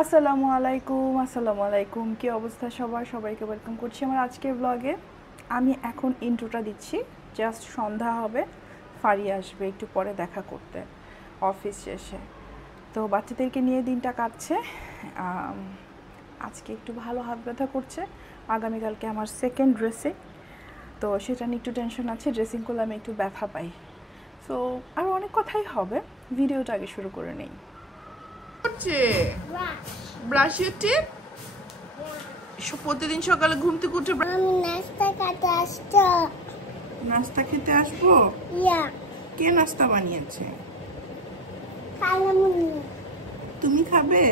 আসসালামু আলাইকুম কি অবস্থা সবাইকে ওয়েলকাম করছি আমার আজকের ব্লগে। আমি এখন ইন্ট্রোটা দিচ্ছি, জাস্ট সন্ধ্যা হবে, ফারিয়া আসবে একটু পরে দেখা করতে অফিস শেষে। তো বাচ্চাদেরকে নিয়ে দিনটা কাটছে। আজকে একটু ভালো হাত ব্যথা করছে, আগামীকালকে আমার সেকেন্ড ড্রেসিং, তো সেটা নিয়ে একটু টেনশন আছে। ড্রেসিং করলে আমি একটু ব্যথা পাই। সো আরও অনেক কথাই হবে, ভিডিওটা আগে শুরু করে নেই। Brush your teeth. প্রতিদিন সকালে ঘুম থেকে উঠে নাস্তা খেতে আসবো। কে নাস্তা বানিয়েছে? তুমি খাবে?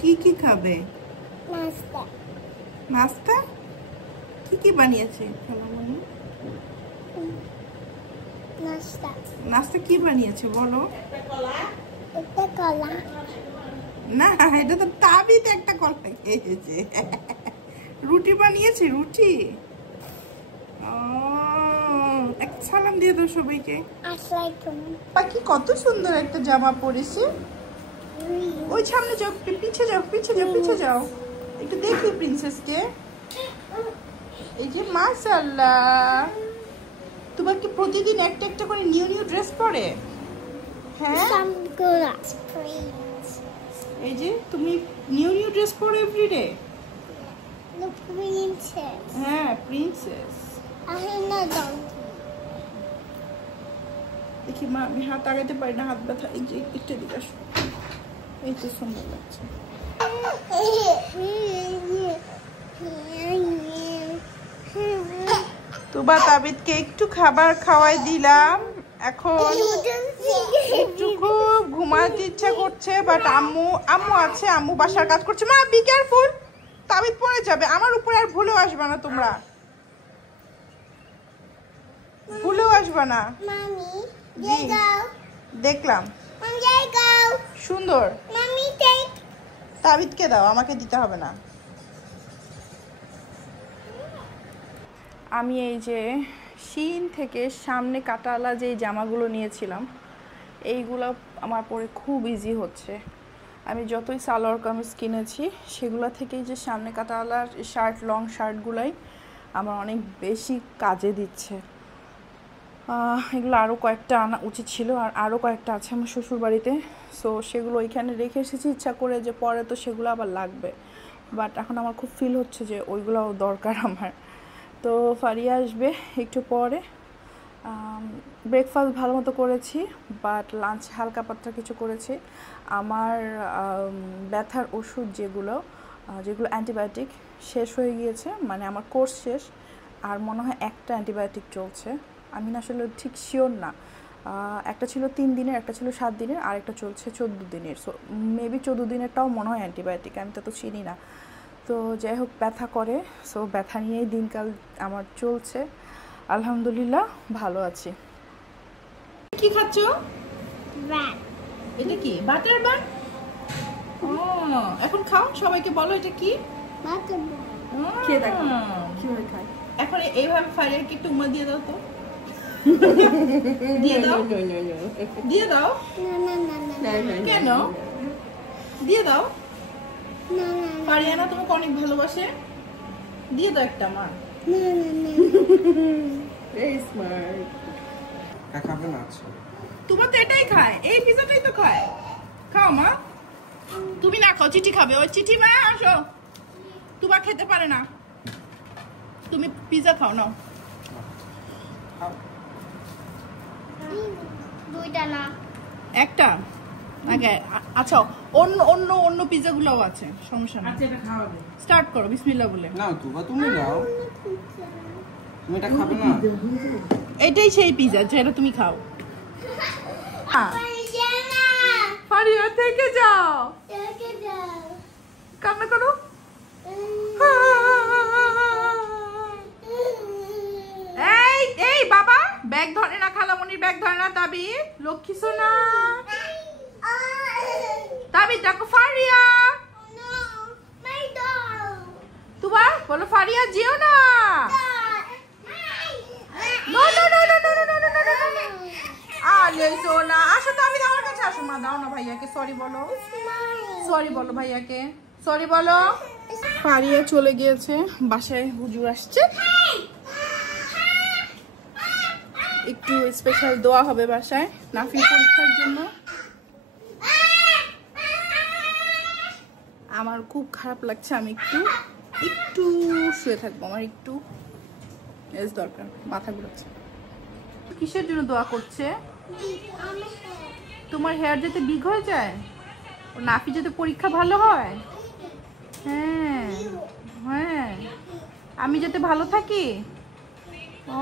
কি খাবে? নাস্তা কি বানিয়েছে? নাস্তা কি বানিয়েছে বলো? না, এটা তো তাবিদ একটা কলা খেয়েছে। রুটি বানিয়েছে, রুটি। একটা সালাম দিয়ে দাও সবাইকে। কি কত সুন্দর একটা জামা পরেছে। ওই সামনে যাও, পিছে যাও একটু দেখি প্রিন্সেসকে। এই যে মাশাআল্লাহ, তোমার কি প্রতিদিন একটা করে নিউ ড্রেস পরে? হ্যাঁ, এই যে তুমি নিউ ড্রেস পরো এভরিডে। হ্যাঁ, প্রিন্সেস। দেখি মা, আমি হাত আগাতে পারি না, হাত ব্যথা। এই যে একটু দিকে আসো, এই তো সুন্দর লাগছে। তুবা তাবিদকে একটু খাবার খাওয়াই দিলাম, এখন একটু খুব ঘুমাতে ইচ্ছা করছে, বাট আম্মু আছে, আম্মু বাসার কাজ করছে। মা বি কেয়ারফুল, তাবিদ পড়ে যাবে। আমার উপরে আর ভুলেও আসবে না, তোমরা ভুলেও আসবে না। দেখলাম সুন্দর। তাবিদকে দাও, আমাকে দিতে হবে না। আমি এই যে শিন থেকে সামনে কাটালা যে জামাগুলো নিয়েছিলাম, এইগুলো আমার পরে খুব ইজি হচ্ছে। আমি যতই সালোয়ার কামিজ কিনেছি, সেগুলো থেকেই যে সামনে কাটালার শার্ট, লং শার্টগুলাই আমার অনেক বেশি কাজে দিচ্ছে। এগুলো আরও কয়েকটা আনা উচিত ছিল, আর আরও কয়েকটা আছে আমার শ্বশুরবাড়িতে। সো সেগুলো ওইখানে রেখে এসেছি ইচ্ছা করে, যে পরে তো সেগুলো আবার লাগবে। বাট এখন আমার খুব ফিল হচ্ছে যে ওইগুলোও দরকার আমার। তো ফারিয়া আসবে একটু পরে। ব্রেকফাস্ট ভালো মতো করেছি, বাট লাঞ্চ হালকা পাতলা কিছু করেছি। আমার ব্যথার ওষুধ যেগুলো অ্যান্টিবায়োটিক শেষ হয়ে গিয়েছে, মানে আমার কোর্স শেষ, আর মনে হয় একটা অ্যান্টিবায়োটিক চলছে। আমি না আসলে ঠিক শিওর না, একটা ছিল 3 দিনের, একটা ছিল 7 দিনের, আর একটা চলছে 14 দিনের। সো মেবি 14 দিনেরটাও মনে হয় অ্যান্টিবায়োটিক, আমি তো চিনি না। তো যাই হোক, ব্যথা করে, সো ব্যথা নিয়েই দিনকাল আমার চলছে। আলহামদুলিল্লাহ ভালো আছি। কি খাচ্ছ? এটা কি? Butter bun? এখন খাও, সবাইকে বলো এটা কি। এখন এইভাবে ফারিয়াকে একটু উমা দিয়ে দাও তো। দিয়ে দাও কেন? দিয়ে দাও। ফারিয়ানা তোমাকে অনেক ভালোবাসে, দিয়ে দাও একটা। মা তোমার তো এটাই খায়, এই পিজাটাই তো খায়। খাও মা। তুমি না খাও, চিঠি খাবে। ওই চিঠি, মা আসো। তোমার খেতে পারে না, তুমি পিজা খাও। নাও, দুইটা না, একটা আগে। আচ্ছা, অন্য পিজা গুলোও আছে, সমস্যা নেই। আচ্ছা, এটা খাওয়াবে। স্টার্ট করো বিসমিল্লাহ বলে। নাও তুমি নাও, তুমি এটা খাবে না? এটাই সেই পিজা যেটা তুমি খাও। ফারিয়া থেকে যাও, কান্না করো। এই বাবা, ব্যাগ ধরে না, খালামণির ব্যাগ ধরে না। তাবিদ, লক্ষ্মী সোনা। তাবিদ দেখো ফারিয়া। তুবা বলো ফারিয়া যেও না। আসো তো, আমি আমার কাছে আসো। মা দাও না ভাইয়াকে, সরি বলো। সরি বলো ভাইয়াকে, সরি বলো। ফারিয়া চলে গিয়েছে, বাসায় হুজুর আসছে, একটু স্পেশাল দোয়া হবে বাসায় নাফির পরীক্ষার জন্য। আমার খুব খারাপ লাগছে, আমি একটু একটু শুয়ে থাকবো, আমার একটু রেস্ট দরকার, মাথা ঘুরাচ্ছে। কিসের জন্য দোয়া করছে? তোমার হেয়ার যাতে বিগ হয়ে যায়, ও নাফি যাতে পরীক্ষা ভালো হয়। হ্যাঁ হ্যাঁ, আমি যাতে ভালো থাকি। ও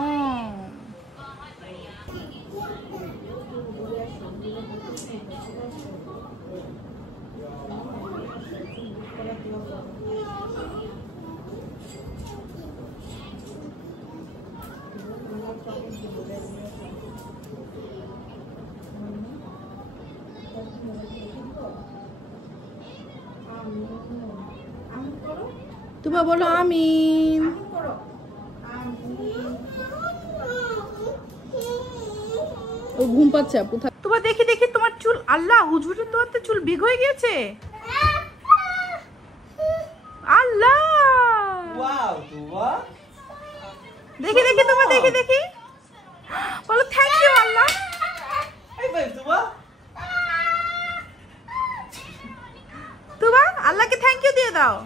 তুমি বলো আমিন। ও ঘুম পাচ্ছে আপু। তোমার দেখি দেখি তোমার চুল, আল্লাহ হুজুরের তোমার তো চুল বিগ হয়ে গিয়েছে। আল্লাহ ওয়াও তুবা, দেখি দেখি তোমার, দেখি দেখি বলো থ্যাংক ইউ আল্লাহ। এই ভাই তুবা, তোমার আল্লাহকে থ্যাংক ইউ দিয়ে দাও।